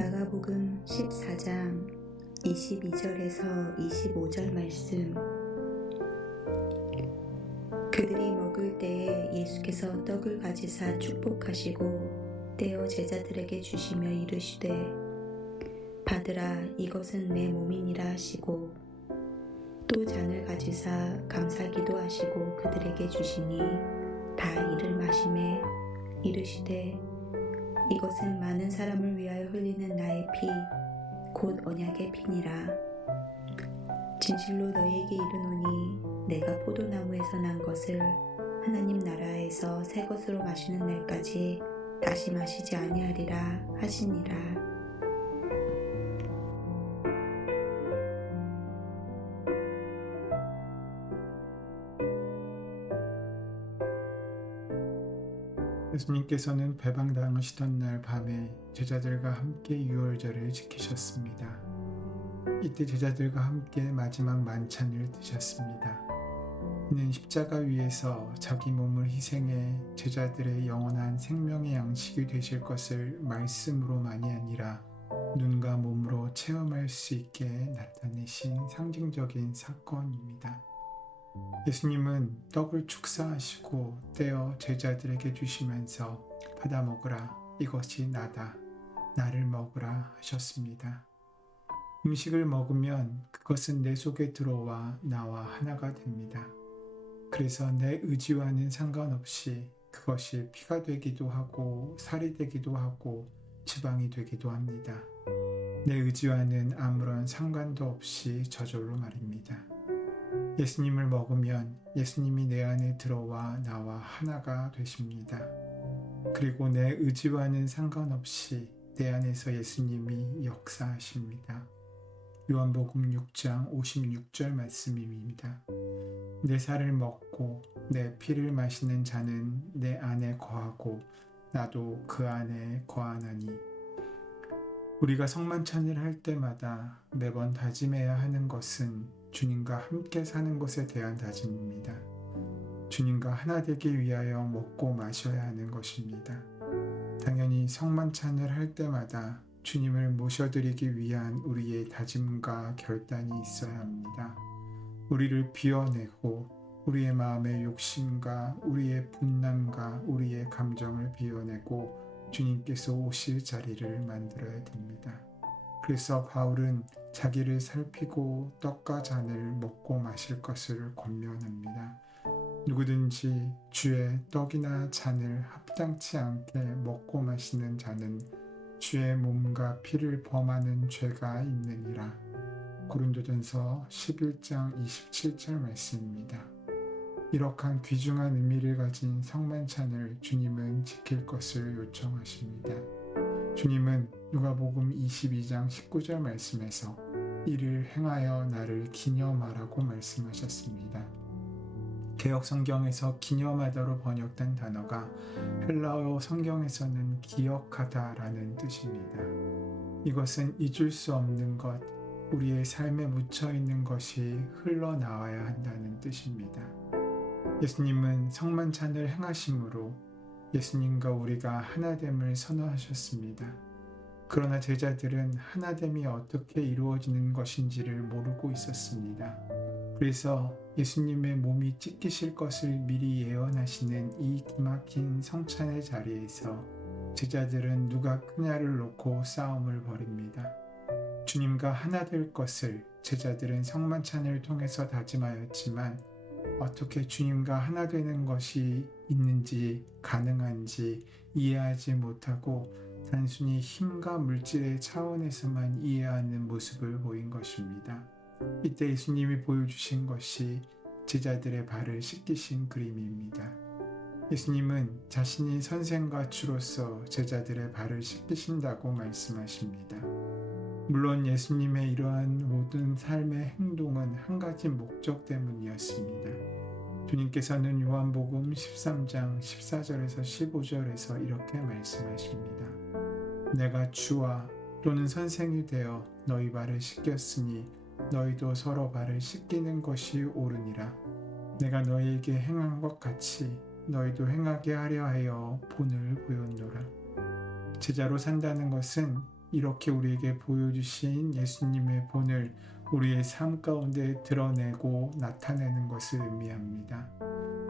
마가복음 14장 22절에서 25절 말씀. 그들이 먹을 때에 예수께서 떡을 가지사 축복하시고 떼어 제자들에게 주시며 이르시되 받으라, 이것은 내 몸이니라 하시고, 또 잔을 가지사 감사기도 하시고 그들에게 주시니 다 이를 마시매 이르시되 이것은 많은 사람을 위하여 흘리는 나의 피 곧 언약의 피니라. 진실로 너희에게 이르노니 내가 포도나무에서 난 것을 하나님 나라에서 새 것으로 마시는 날까지 다시 마시지 아니하리라 하시니라. 예수님께서는 배방당하시던 날 밤에 제자들과 함께 유월절을 지키셨습니다. 이때 제자들과 함께 마지막 만찬을 드셨습니다. 이는 십자가 위에서 자기 몸을 희생해 제자들의 영원한 생명의 양식이 되실 것을 말씀으로만이 아니라 눈과 몸으로 체험할 수 있게 나타내신 상징적인 사건입니다. 예수님은 떡을 축사하시고 떼어 제자들에게 주시면서 받아 먹으라, 이것이 나다, 나를 먹으라 하셨습니다. 음식을 먹으면 그것은 내 속에 들어와 나와 하나가 됩니다. 그래서 내 의지와는 상관없이 그것이 피가 되기도 하고 살이 되기도 하고 지방이 되기도 합니다. 내 의지와는 아무런 상관도 없이 저절로 말입니다. 예수님을 먹으면 예수님이 내 안에 들어와 나와 하나가 되십니다. 그리고 내 의지와는 상관없이 내 안에서 예수님이 역사하십니다. 요한복음 6장 56절 말씀입니다. 내 살을 먹고 내 피를 마시는 자는 내 안에 거하고 나도 그 안에 거하나니. 우리가 성만찬을 할 때마다 매번 다짐해야 하는 것은 주님과 함께 사는 것에 대한 다짐입니다. 주님과 하나 되기 위하여 먹고 마셔야 하는 것입니다. 당연히 성만찬을 할 때마다 주님을 모셔드리기 위한 우리의 다짐과 결단이 있어야 합니다. 우리를 비워내고 우리의 마음의 욕심과 우리의 분남과 우리의 감정을 비워내고 주님께서 오실 자리를 만들어야 됩니다. 그래서 바울은 자기를 살피고 떡과 잔을 먹고 마실 것을 권면합니다. 누구든지 주의 떡이나 잔을 합당치 않게 먹고 마시는 자는 주의 몸과 피를 범하는 죄가 있느니라. 고린도전서 11장 27절 말씀입니다. 이러한 귀중한 의미를 가진 성만찬을 주님은 지킬 것을 요청하십니다. 주님은 누가복음 22장 19절 말씀에서 이를 행하여 나를 기념하라고 말씀하셨습니다. 개역 성경에서 기념하다로 번역된 단어가 헬라어 성경에서는 기억하다라는 뜻입니다. 이것은 잊을 수 없는 것, 우리의 삶에 묻혀 있는 것이 흘러나와야 한다는 뜻입니다. 예수님은 성만찬을 행하심으로 예수님과 우리가 하나됨을 선언하셨습니다. 그러나 제자들은 하나됨이 어떻게 이루어지는 것인지를 모르고 있었습니다. 그래서 예수님의 몸이 찢기실 것을 미리 예언하시는 이 기막힌 성찬의 자리에서 제자들은 누가 크냐를 놓고 싸움을 벌입니다. 주님과 하나 될 것을 제자들은 성만찬을 통해서 다짐하였지만 어떻게 주님과 하나 되는 것이 있는지 가능한지 이해하지 못하고 단순히 힘과 물질의 차원에서만 이해하는 모습을 보인 것입니다. 이때 예수님이 보여주신 것이 제자들의 발을 씻기신 그림입니다. 예수님은 자신이 선생과 주로서 제자들의 발을 씻기신다고 말씀하십니다. 물론 예수님의 이러한 모든 삶의 행동은 한 가지 목적 때문이었습니다. 주님께서는 요한복음 13장 14절에서 15절에서 이렇게 말씀하십니다. 내가 주와 또는 선생이 되어 너희 발을 씻겼으니 너희도 서로 발을 씻기는 것이 옳으니라. 내가 너희에게 행한 것 같이 너희도 행하게 하려 하여 본을 보였노라. 제자로 산다는 것은 이렇게 우리에게 보여주신 예수님의 본을 우리의 삶 가운데 드러내고 나타내는 것을 의미합니다.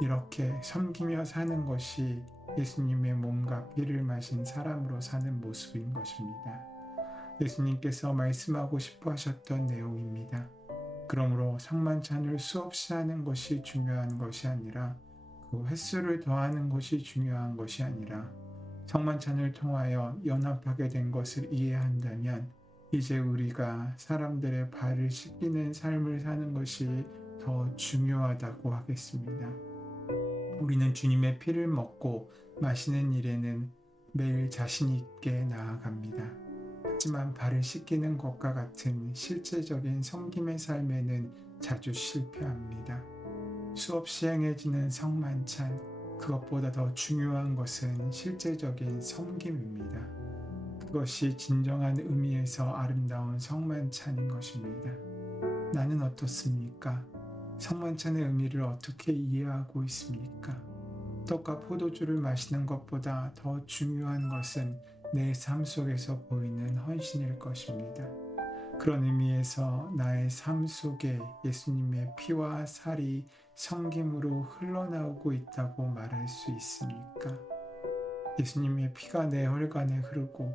이렇게 섬기며 사는 것이 예수님의 몸과 피를 마신 사람으로 사는 모습인 것입니다. 예수님께서 말씀하고 싶어 하셨던 내용입니다. 그러므로 성만찬을 수없이 하는 것이 중요한 것이 아니라 그 횟수를 더하는 것이 중요한 것이 아니라 성만찬을 통하여 연합하게 된 것을 이해한다면 이제 우리가 사람들의 발을 씻기는 삶을 사는 것이 더 중요하다고 하겠습니다. 우리는 주님의 피를 먹고 마시는 일에는 매일 자신 있게 나아갑니다. 하지만 발을 씻기는 것과 같은 실제적인 섬김의 삶에는 자주 실패합니다. 수없이 행해지는 성만찬, 그것보다 더 중요한 것은 실제적인 섬김입니다. 그것이 진정한 의미에서 아름다운 성만찬인 것입니다. 나는 어떻습니까? 성만찬의 의미를 어떻게 이해하고 있습니까? 떡과 포도주를 마시는 것보다 더 중요한 것은 내 삶 속에서 보이는 헌신일 것입니다. 그런 의미에서 나의 삶 속에 예수님의 피와 살이 섬김으로 흘러나오고 있다고 말할 수 있습니까? 예수님의 피가 내 혈관에 흐르고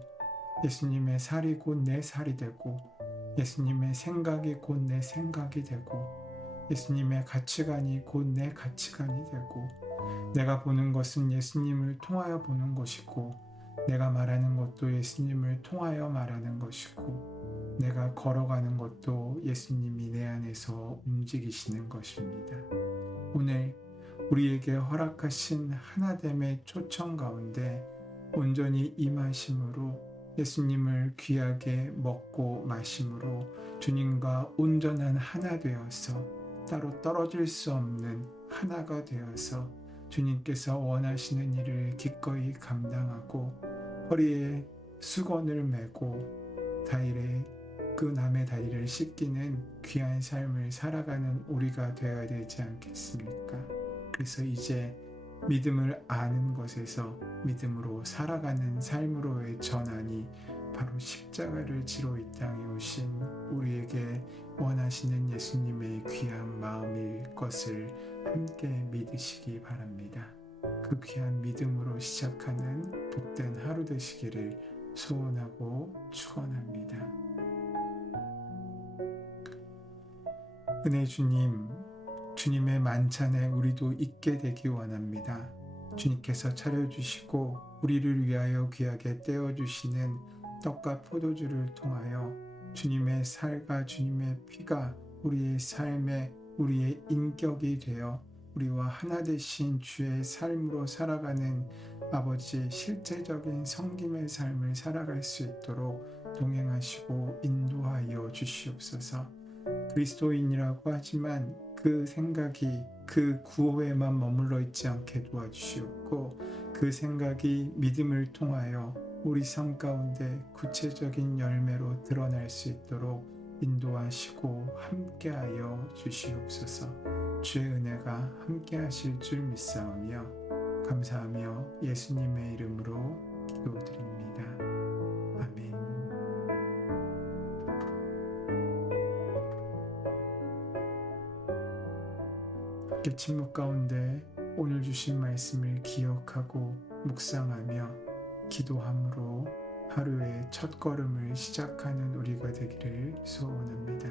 예수님의 살이 곧 내 살이 되고 예수님의 생각이 곧 내 생각이 되고 예수님의 가치관이 곧 내 가치관이 되고 내가 보는 것은 예수님을 통하여 보는 것이고 내가 말하는 것도 예수님을 통하여 말하는 것이고 내가 걸어가는 것도 예수님이 내 안에서 움직이시는 것입니다. 오늘 우리에게 허락하신 하나됨의 초청 가운데 온전히 임하심으로 예수님을 귀하게 먹고 마심으로 주님과 온전한 하나 되어서 따로 떨어질 수 없는 하나가 되어서 주님께서 원하시는 일을 기꺼이 감당하고 허리에 수건을 메고 다리에 그 남의 다리를 씻기는 귀한 삶을 살아가는 우리가 되어야 되지 않겠습니까? 그래서 이제 믿음을 아는 것에서 믿음으로 살아가는 삶으로의 전환이 바로 십자가를 지러 이 땅에 오신 우리에게 원하시는 예수님의 귀한 마음일 것을 함께 믿으시기 바랍니다. 그 귀한 믿음으로 시작하는 복된 하루 되시기를 소원하고 축원합니다. 은혜 주님, 주님의 만찬에 우리도 있게 되기 원합니다. 주님께서 차려주시고 우리를 위하여 귀하게 떼어주시는 떡과 포도주를 통하여 주님의 살과 주님의 피가 우리의 삶에 우리의 인격이 되어 우리와 하나 되신 주의 삶으로 살아가는 아버지 실제적인 섬김의 삶을 살아갈 수 있도록 동행하시고 인도하여 주시옵소서. 그리스도인이라고 하지만 그 생각이 그 구호에만 머물러 있지 않게 도와주시옵고 그 생각이 믿음을 통하여 우리 삶 가운데 구체적인 열매로 드러날 수 있도록 인도하시고 함께하여 주시옵소서. 주의 은혜가 함께하실 줄 믿사오며 감사하며 예수님의 이름으로 기도드립니다. 아멘. 함께 침묵 가운데 오늘 주신 말씀을 기억하고 묵상하며 기도함으로 하루의 첫 걸음을 시작하는 우리가 되기를 소원합니다.